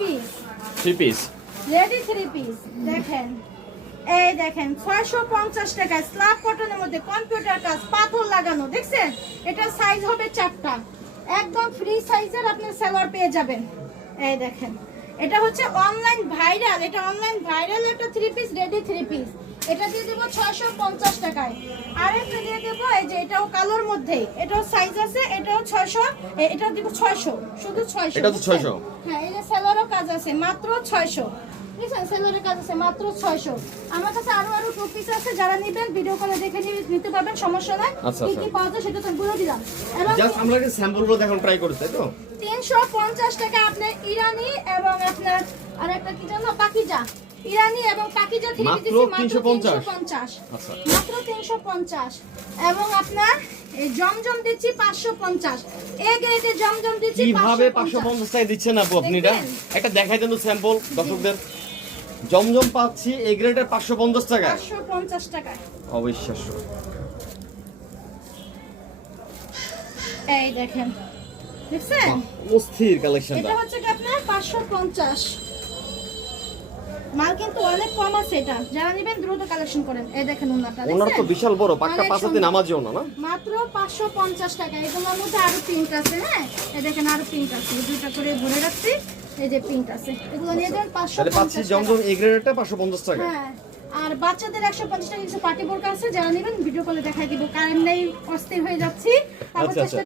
Piece, three piece. Ready 3 piece. দেখেন, এই দেখেন 650 টাকা স্ল্যাব কটনের মধ্যে কম্পিউটার কাজ, পাথর লাগানো। দেখছেন, এটা সাইজ হবে 4টা, একদম ফ্রি সাইজের আপনি সালোয়ার পেয়ে যাবেন। এই দেখেন, এটা হচ্ছে অনলাইন ভাইরাল, এটা অনলাইন ভাইরাল একটা 3 পিস, রেডি 3 পিস। এটা দিয়ে দেবো 650 টাকায়। আর একটা দিয়ে দেবো, এই যে এটাও কালোর মধ্যে, এটাও সাইজ আছে, এটাও 600, এটাও দেবো 600, শুধু 600। এটা তো 600। হ্যাঁ, এই যে সালোয়ারও কাজ আছে, মাত্র 600। বুঝছেন, সেলরের কাজ আছে মাত্র 600। আমার কাছে আরো 2 পিস আছে, যারা নেবেন ভিডিও কলে দেখে নিতে পারবেন, সমস্যা নাই। আচ্ছা, কি কি পাওয়া যায় সেটা তো বলে দিলাম। এবং জাস্ট আমরা কি স্যাম্পলগুলো দেখুন ট্রাই করতে, তাই তো? 350 টাকা আপনার ইরানি এবং আপনার আরেকটা কি জানো পাকিজা, ইরানি এবং পাকিজা থ্রি পিস দিচ্ছি মাত্র 350। আচ্ছা, মাত্র 350। এবং আপনার এই জমজম দিচ্ছি 550। এ গ্রেডের জমজম দিচ্ছি 550। কিভাবে 550 টাকা দিচ্ছেন আপু আপনি? এটা দেখবেন? একটা দেখাই দেন তো স্যাম্পল দর্শকদের। জমজম পাচ্ছি এ গ্রেডের 550 টাকা, 550 টাকায়। অবিশ্বাস্য। এই দেখেন, দেখছেন, অস্থির কালেকশনটা। এটা হচ্ছে কি আপনার 550। মাল কিন্তু অনেক কম আছে, এটা যারা নেবেন দ্রুত কালেকশন করেন। এই দেখেন ওনাটা, ওনার তো বিশাল বড়, পাক্কা অনেক পাঁচাতে সুন্দর। নামাজিও না, না? মাত্র 550 টাকা। এগুলোর মধ্যে আরো প্রিন্ট আছে। হ্যাঁ, এই দেখেন আরো প্রিন্ট আছে, দুইটা করে ভরে রাখছি, এই যে প্রিন্ট আছে, এগুলো নিয়ে যান তাহলে পাচ্ছি 550 জমজম টাকা। এ গ্রেডেরটা 550 টাকা। হ্যাঁ, আর বাচ্চাদের 150 টাকা কিছু পার্টি বোর্ড আছে, যারা নেবেন ভিডিও কলে দেখাই দিব। কারেন্ট নেই, অস্থির হয়ে যাচ্ছি। তারপর আচ্ছা, চেষ্টা